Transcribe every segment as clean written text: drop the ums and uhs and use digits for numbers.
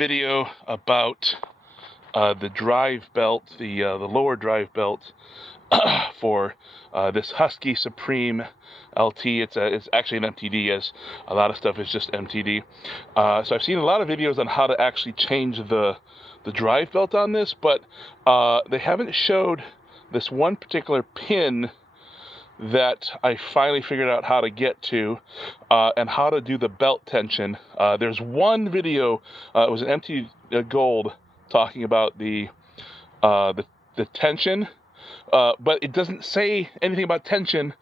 video about the drive belt, the lower drive belt for this Huskee Supreme LT. It's actually an MTD, as a lot of stuff is just MTD. So I've seen a lot of videos on how to actually change the drive belt on this, but they haven't showed this one particular pin that I finally figured out how to get to, and how to do the belt tension. There's one video, it was an MTD Gold, talking about the tension, but it doesn't say anything about tension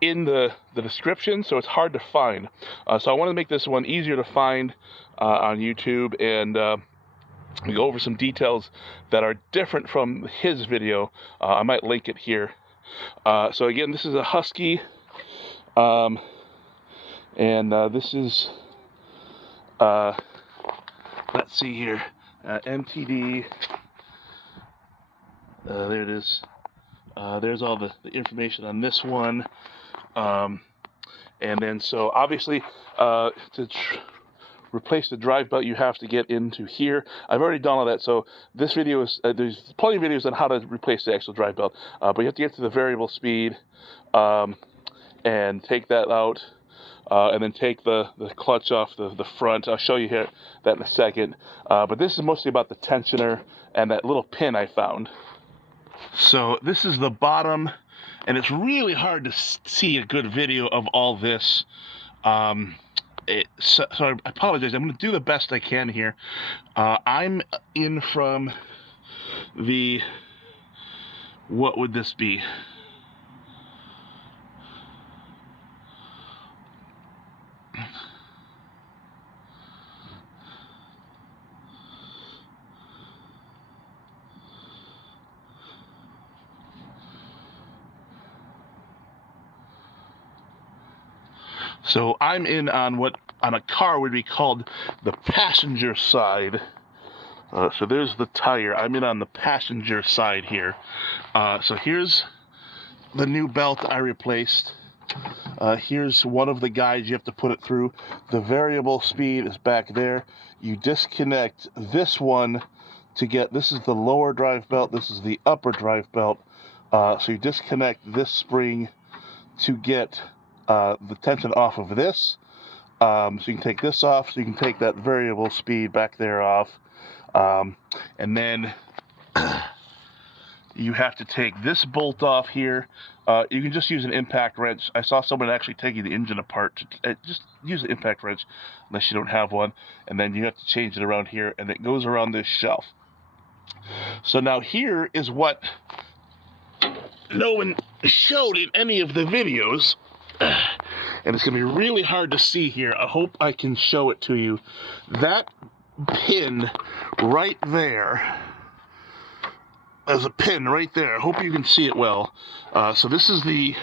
in the description, so it's hard to find. So I want to make this one easier to find on YouTube, and we go over some details that are different from his video. I might link it here. So again, this is a Huskee, and this is, let's see here, MTD, there it is. There's all the information on this one, and then so obviously to replace the drive belt, you have to get into here. I've already done all that, so this video is, there's plenty of videos on how to replace the actual drive belt, but you have to get to the variable speed, and take that out, and then take the clutch off the front. I'll show you here that in a second, but this is mostly about the tensioner and that little pin I found. So this is the bottom, and it's really hard to see a good video of all this. So I apologize. I'm going to do the best I can here. I'm in from the, what would this be? So I'm in on what on a car would be called the passenger side. So there's the tire. I'm in on the passenger side here. So here's the new belt I replaced. Here's one of the guides you have to put it through. The variable speed is back there. You disconnect this one to get, this is the lower drive belt, this is the upper drive belt. So you disconnect this spring to get the tension off of this. So you can take this off, so you can take that variable speed back there off. And then you have to take this bolt off here. You can just use an impact wrench. I saw someone actually taking the engine apart. Just use an impact wrench unless you don't have one. And then you have to change it around here, and it goes around this shelf. So now here is what no one showed in any of the videos. And it's going to be really hard to see here. I hope I can show it to you. That pin right there, there's a pin right there. I hope you can see it well. So this is the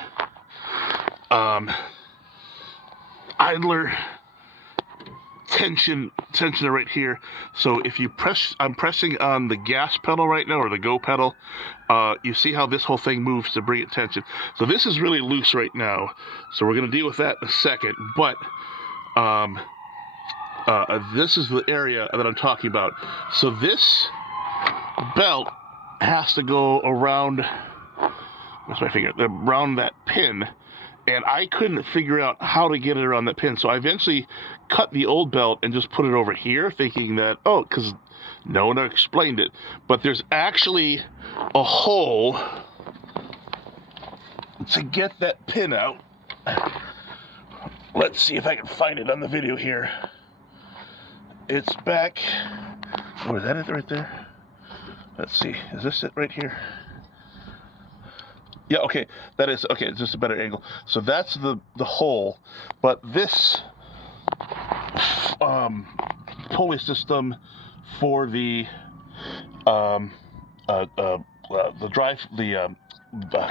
idler tensioner right here. So if you press, I'm pressing on the gas pedal right now, or the go pedal. You see how this whole thing moves to bring it tension. So this is really loose right now. So we're going to deal with that in a second. But this is the area that I'm talking about. So this belt has to go around, what's my finger, around that pin. And I couldn't figure out how to get it around that pin. So I eventually cut the old belt and just put it over here, thinking that, oh, because no one explained it. But there's actually a hole to get that pin out. Let's see if I can find it on the video here. It's back. Oh, is that it right there? Let's see. Is this it right here? Yeah, okay, that is, okay, it's just a better angle. So that's the hole, but this pulley system for the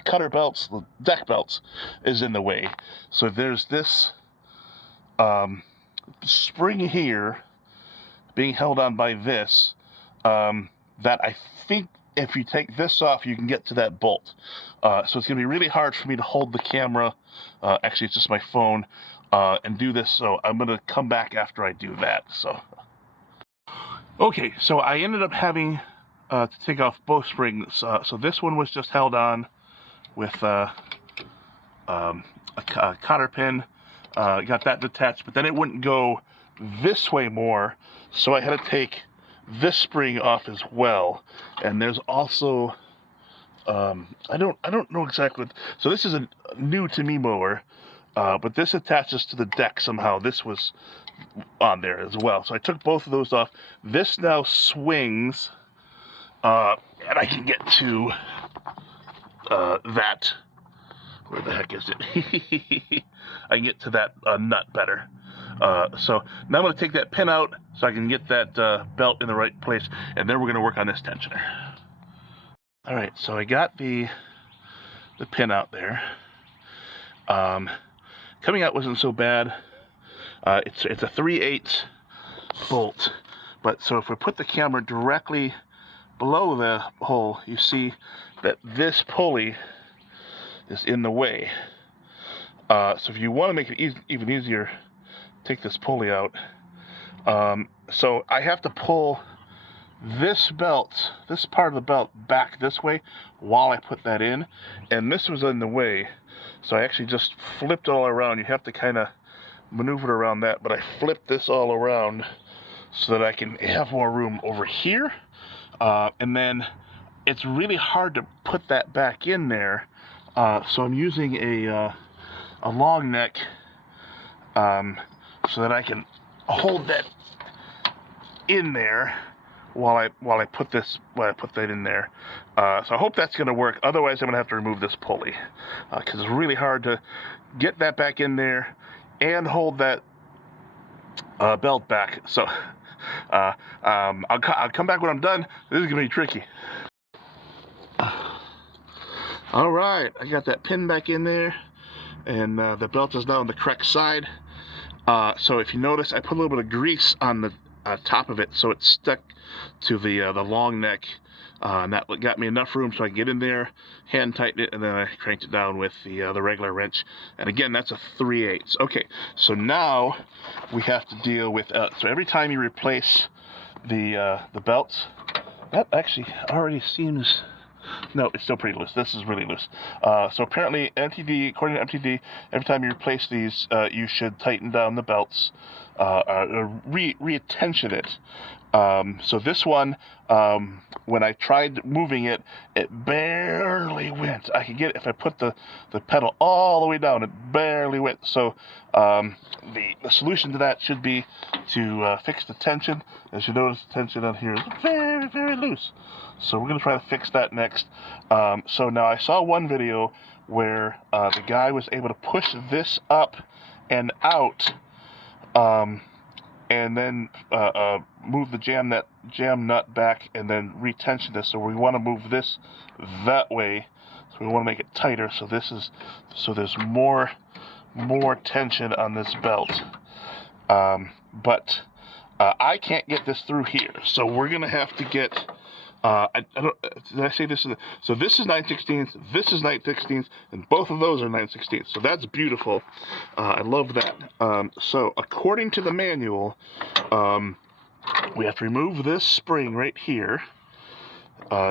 cutter belts, the deck belts, is in the way. So there's this spring here being held on by this, that I think if you take this off, you can get to that bolt. So it's going to be really hard for me to hold the camera, actually it's just my phone, and do this, so I'm going to come back after I do that. So Okay, so I ended up having to take off both springs. So this one was just held on with a cotter pin. Got that detached, but then it wouldn't go this way more, so I had to take this spring off as well. And there's also I don't know exactly what, so this is a new to me mower, but this attaches to the deck somehow. This was on there as well, so I took both of those off. This now swings, and I can get to that. Where the heck is it? I can get to that nut better. So now I'm going to take that pin out so I can get that belt in the right place, and then we're going to work on this tensioner. All right, so I got the pin out there. Coming out wasn't so bad. It's a 3/8 bolt, but so if we put the camera directly below the hole, you see that this pulley is in the way. So if you want to make it even easier, take this pulley out. So I have to pull this belt, this part of the belt, back this way while I put that in, and this was in the way, so I actually just flipped it all around. You have to kind of maneuver it around that, but I flipped this all around so that I can have more room over here, and then it's really hard to put that back in there, so I'm using a long neck so that I can hold that in there while I put that in there. So I hope that's going to work. Otherwise, I'm going to have to remove this pulley because it's really hard to get that back in there and hold that belt back. So I'll come back when I'm done. This is going to be tricky. All right, I got that pin back in there, and the belt is now on the correct side. So if you notice, I put a little bit of grease on the top of it, so it's stuck to the long neck, and that got me enough room so I can get in there, hand tighten it, and then I cranked it down with the regular wrench. And again, that's a 3/8. Okay, so now we have to deal with so every time you replace the belts, that actually already seems. No, it's still pretty loose. This is really loose. So apparently, MTD, according to MTD, every time you replace these, you should tighten down the belts, re-tension it. So this one, when I tried moving it, it barely went. I could get it if I put the pedal all the way down. It barely went. So the solution to that should be to fix the tension. As you notice, the tension on here is very, very loose. So we're going to try to fix that next. So now I saw one video where the guy was able to push this up and out, and then move the jam nut back and then retension this. So we want to move this that way. So we want to make it tighter. So there's more tension on this belt. But I can't get this through here. So we're gonna have to get. I don't. Did I say this is? So this is 9/16. This is 9/16, and both of those are 9/16. So that's beautiful. I love that. So according to the manual, we have to remove this spring right here.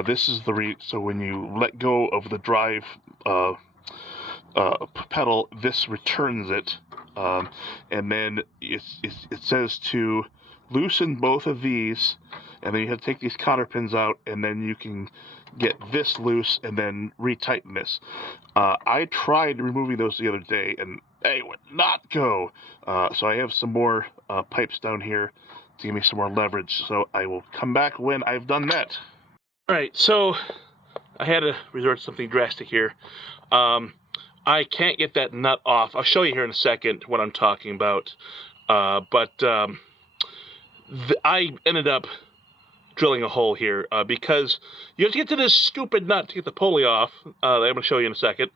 This is so when you let go of the drive pedal, this returns it, and then it says to loosen both of these. And then you have to take these cotter pins out, and then you can get this loose and then retighten this. I tried removing those the other day, and they would not go. So I have some more pipes down here to give me some more leverage. So I will come back when I've done that. All right, so I had to resort to something drastic here. I can't get that nut off. I'll show you here in a second what I'm talking about. I ended up drilling a hole here because you have to get to this stupid nut to get the pulley off. I'm going to show you in a second.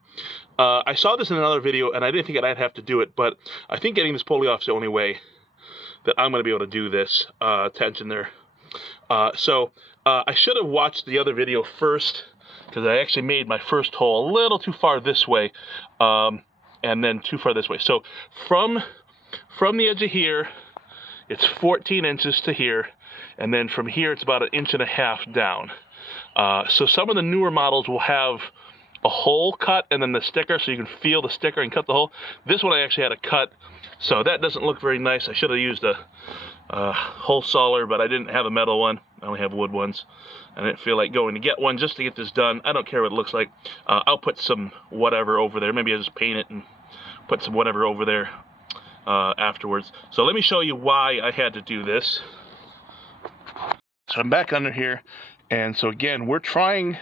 I saw this in another video, and I didn't think I'd have to do it, but I think getting this pulley off is the only way that I'm going to be able to do this. Tension there. So I should have watched the other video first, because I actually made my first hole a little too far this way, and then too far this way. So from the edge of here, it's 14 inches to here, and then from here it's about 1.5 inches down. So some of the newer models will have a hole cut and then the sticker, so you can feel the sticker and cut the hole. This one I actually had a cut, so that doesn't look very nice. I should have used a hole sawer, but I didn't have a metal one. I only have wood ones. I didn't feel like going to get one just to get this done. I don't care what it looks like. I'll put some whatever over there. Maybe I'll just paint it and put some whatever over there afterwards. So let me show you why I had to do this. So I'm back under here, and so again, we're trying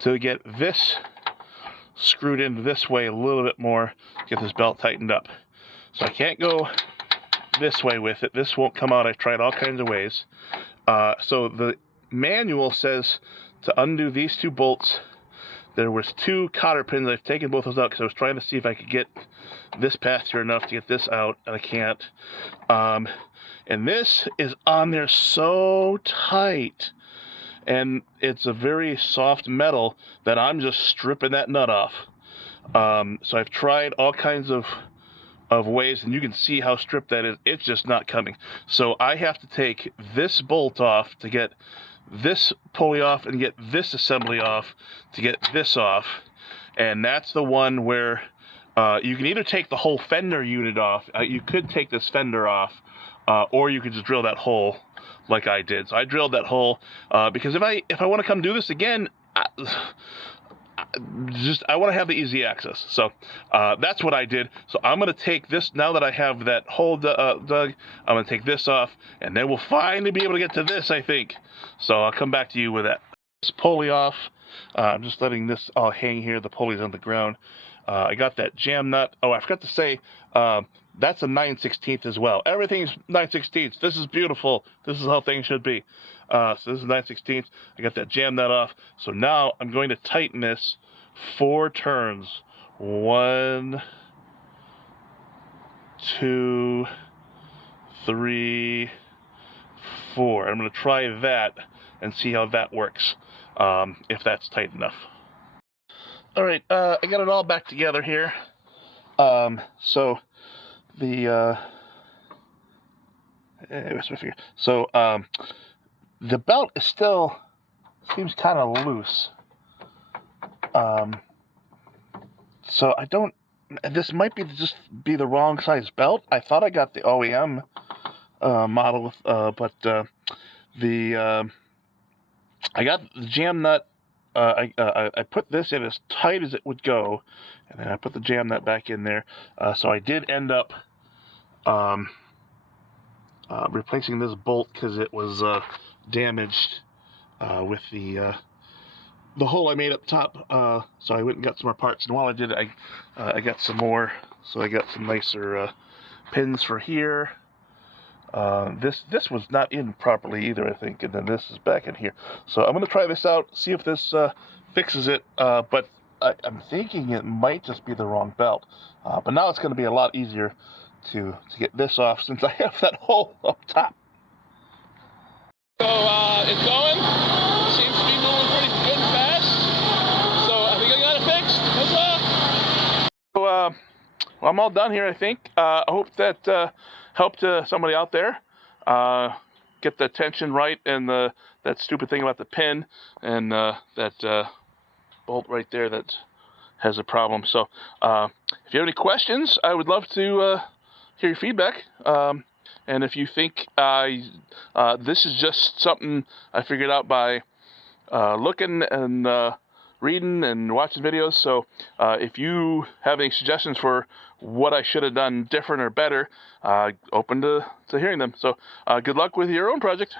to get this screwed in this way a little bit more, get this belt tightened up. So I can't go this way with it. This won't come out. I've tried all kinds of ways. So the manual says to undo these 2 bolts. There was 2 cotter pins. I've taken both those out because I was trying to see if I could get this past here enough to get this out, and I can't. And this is on there so tight, and it's a very soft metal that I'm just stripping that nut off. So I've tried all kinds of ways, and you can see how stripped that is. It's just not coming. So I have to take this bolt off to get this pulley off and get this assembly off to get this off. And that's the one where you can either take the whole fender unit off. You could take this fender off, or you could just drill that hole like I did. So I drilled that hole because if I want to come do this again, I want to have the easy access. So that's what I did. So I'm going to take this, now that I have that hole dug, I'm going to take this off, and then we'll finally be able to get to this, I think. So I'll come back to you with that. This pulley off. I'm just letting this all hang here. The pulley's on the ground. I got that jam nut. Oh, I forgot to say, that's a 9/16 as well. Everything's 9/16. This is beautiful. This is how things should be. So this is 9/16. I got that jam nut off. So now I'm going to tighten this 4 turns. 1, 2, 3, 4. I'm going to try that and see how that works, if that's tight enough. All right, I got it all back together here. So the the belt is still seems kind of loose. So I don't. This might be just be the wrong size belt. I thought I got the OEM model with, but I got the jam nut. I put this in as tight as it would go, and then I put the jam nut back in there. So I did end up replacing this bolt because it was damaged with the hole I made up top. So I went and got some more parts, and while I did it, I got some more. So I got some nicer pins for here. This was not in properly either, I think, and then this is back in here. So I'm going to try this out, see if this fixes it, but I'm thinking it might just be the wrong belt. But now it's going to be a lot easier to get this off since I have that hole up top. So it's going. Seems to be moving pretty good and fast. So I think I got it fixed. Huzzah! So well, I'm all done here, I think. I hope that helped somebody out there get the tension right, and that stupid thing about the pin, and that bolt right there that has a problem. So if you have any questions, I would love to hear your feedback. And if you think this is just something I figured out by looking and reading and watching videos, so if you have any suggestions for what I should have done different or better, open to hearing them. So good luck with your own project.